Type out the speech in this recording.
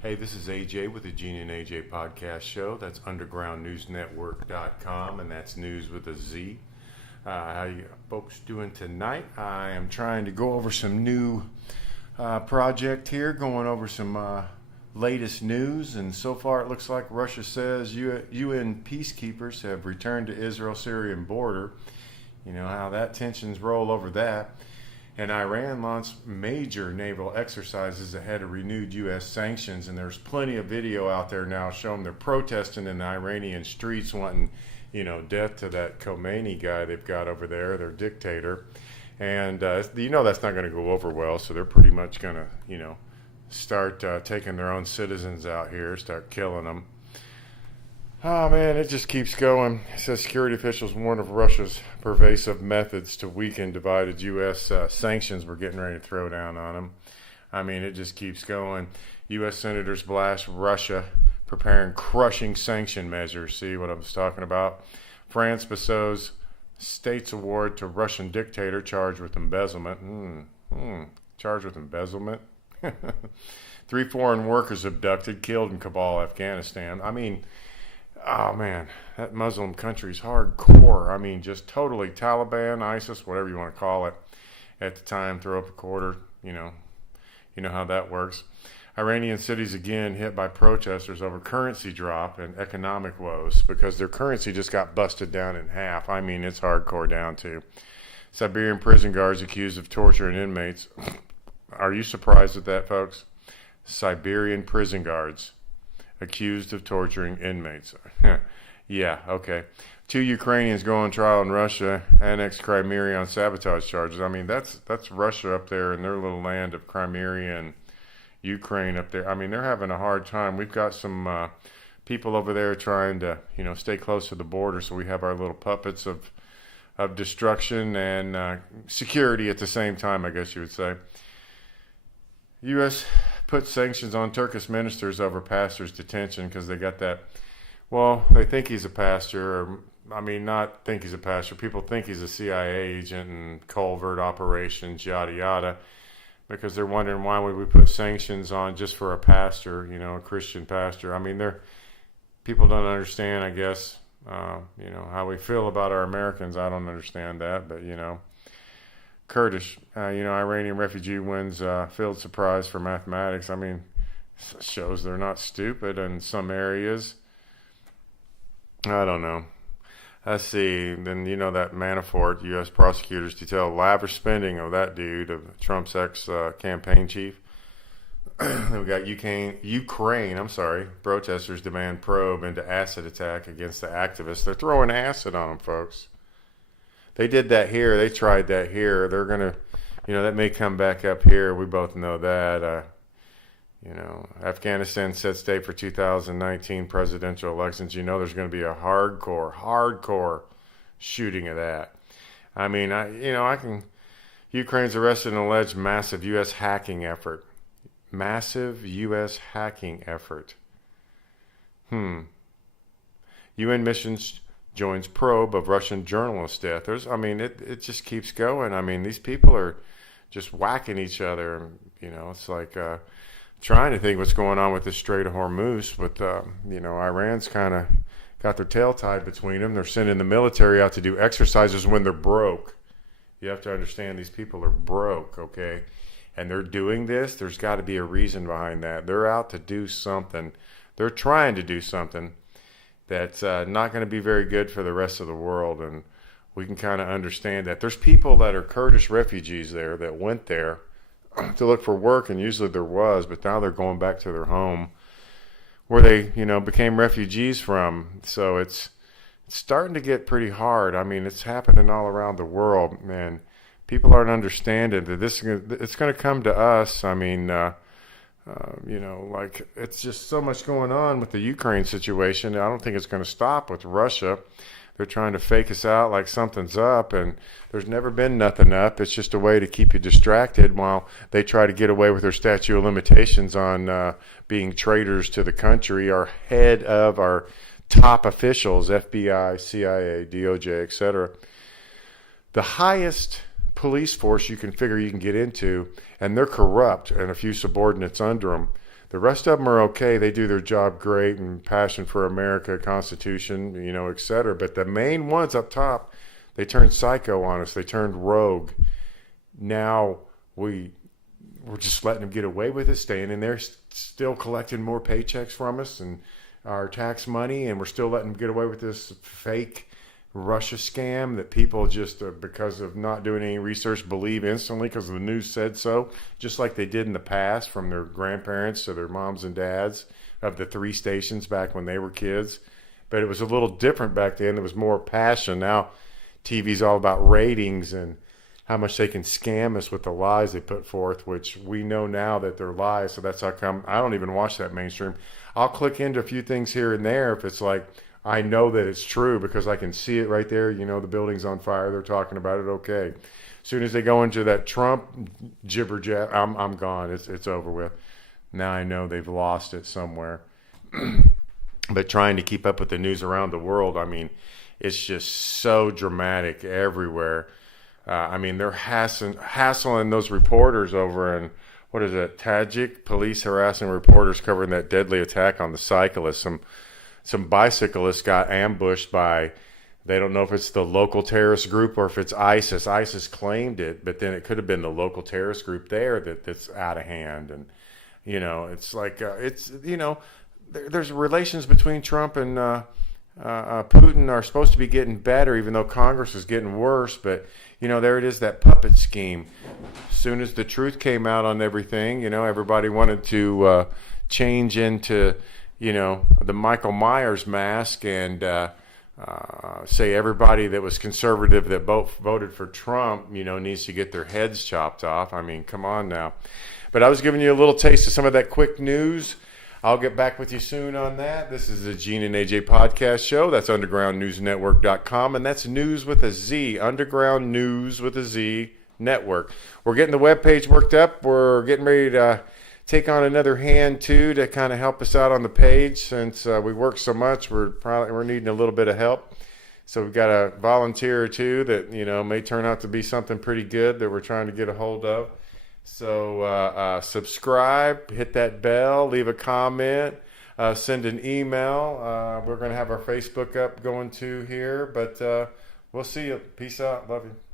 Hey, this is AJ with the Gene and AJ podcast show. That's undergroundnewsnetwork.com, and that's news with a Z. How you folks doing tonight? I am trying to go over some new project here, going over some latest news, and so far it looks like Russia says UN peacekeepers have returned to Israel-Syrian border. You know how that tensions roll over that. And Iran launched major naval exercises ahead of renewed U.S. sanctions. And there's plenty of video out there now showing they're protesting in the Iranian streets, wanting, death to that Khomeini guy they've got over there, their dictator. And, that's not going to go over well. So they're pretty much going to, start taking their own citizens out here, start killing them. Oh man, it just keeps going. It says security officials warn of Russia's pervasive methods to weaken divided U.S. Sanctions we're getting ready to throw down on them. I mean, it just keeps going. U.S. senators blast Russia, preparing crushing sanction measures. See what I was talking about? France bestows state's award to Russian dictator charged with embezzlement. Charged with embezzlement? 3 foreign workers abducted, killed in Kabul, Afghanistan. I mean, oh man, that Muslim country's hardcore. I mean, just totally Taliban, ISIS, whatever you want to call it. At the time, throw up a quarter, you know how that works. Iranian cities again hit by protesters over currency drop and economic woes because their currency just got busted down in half. I mean, it's hardcore down too. Siberian prison guards accused of torturing inmates. Are you surprised at that, folks? Siberian prison guards accused of torturing inmates. Yeah, okay. 2 Ukrainians go on trial in Russia, annexed Crimea on sabotage charges. I mean, that's Russia up there in their little land of Crimea and Ukraine up there. I mean, they're having a hard time. We've got some people over there trying to, stay close to the border, so we have our little puppets of destruction and security at the same time, I guess you would say. U.S. put sanctions on Turkish ministers over pastor's detention because they got that, well, they think he's a pastor, not think he's a pastor. People think he's a CIA agent and covert operations, yada, yada, because they're wondering why would we put sanctions on just for a pastor, a Christian pastor. I mean, people don't understand, I guess, how we feel about our Americans. I don't understand that, but, Kurdish, Iranian refugee wins field surprise for mathematics. I mean, shows they're not stupid in some areas. I don't know. Let's see. Then, that Manafort, U.S. prosecutors detail lavish spending of that dude, of Trump's ex-campaign chief. We got Ukraine, protesters demand probe into acid attack against the activists. They're throwing acid on them, folks. They did that here. They tried that here. They're going to, that may come back up here. We both know that. Afghanistan sets date for 2019 presidential elections. There's going to be a hardcore shooting of that. I mean, Ukraine's arrested an alleged massive U.S. hacking effort. Massive U.S. hacking effort. UN missions joins probe of Russian journalist death. It just keeps going. I mean, these people are just whacking each other. It's like trying to think what's going on with the Strait of Hormuz. With Iran's kind of got their tail tied between them. They're sending the military out to do exercises when they're broke. You have to understand these people are broke, okay? And they're doing this. There's got to be a reason behind that. They're out to do something. They're trying to do something that's not going to be very good for the rest of the world, and we can kind of understand that. There's people that are Kurdish refugees there that went there to look for work, and usually there was, but now they're going back to their home where they, became refugees from. So it's starting to get pretty hard. I mean, it's happening all around the world, and people aren't understanding that it's going to come to us. I mean, it's just so much going on with the Ukraine situation. I don't think it's going to stop with Russia. They're trying to fake us out like something's up, and there's never been nothing up. It's just a way to keep you distracted while they try to get away with their statute of limitations on being traitors to the country. Our head of our top officials, FBI, CIA, DOJ, etc., the highest police force you can figure you can get into, and they're corrupt and a few subordinates under them. The rest of them are okay. They do their job great, and Passion for America, Constitution, et cetera. But the main ones up top, they turned psycho on us. They turned rogue. Now we're just letting them get away with it, staying in there, still collecting more paychecks from us and our tax money, and we're still letting them get away with this fake Russia scam that people just, because of not doing any research, believe instantly because the news said so, just like they did in the past from their grandparents to their moms and dads of the 3 stations back when they were kids. But it was a little different back then. There was more passion. Now TV's all about ratings and how much they can scam us with the lies they put forth, which we know now that they're lies. So that's how come I don't even watch that mainstream. I'll click into a few things here and there if it's like I know that it's true because I can see it right there. The building's on fire. They're talking about it. Okay. As soon as they go into that Trump jibber jab, I'm gone. It's over with. Now I know they've lost it somewhere. But trying to keep up with the news around the world, it's just so dramatic everywhere. They're hassling those reporters over in, what is it, Tajik? Police harassing reporters covering that deadly attack on the cyclist. Some bicyclists got ambushed by, they don't know if it's the local terrorist group or if it's ISIS. ISIS claimed it, but then it could have been the local terrorist group there that's out of hand. And, it's like, there's relations between Trump and Putin are supposed to be getting better, even though Congress is getting worse. But, there it is, that puppet scheme. As soon as the truth came out on everything, everybody wanted to change into, the Michael Myers mask and say everybody that was conservative that voted for Trump, needs to get their heads chopped off. Come on now. But I was giving you a little taste of some of that quick news. I'll get back with you soon on that. This is the Gene and AJ podcast show. That's undergroundnewsnetwork.com, and that's news with a Z, Underground News with a Z Network. We're getting the webpage worked up. We're getting ready to take on another hand, too, to kind of help us out on the page. Since we work so much, we're needing a little bit of help. So we've got a volunteer or two that, may turn out to be something pretty good that we're trying to get a hold of. So subscribe, hit that bell, leave a comment, send an email. We're going to have our Facebook up going too here, but we'll see you. Peace out. Love you.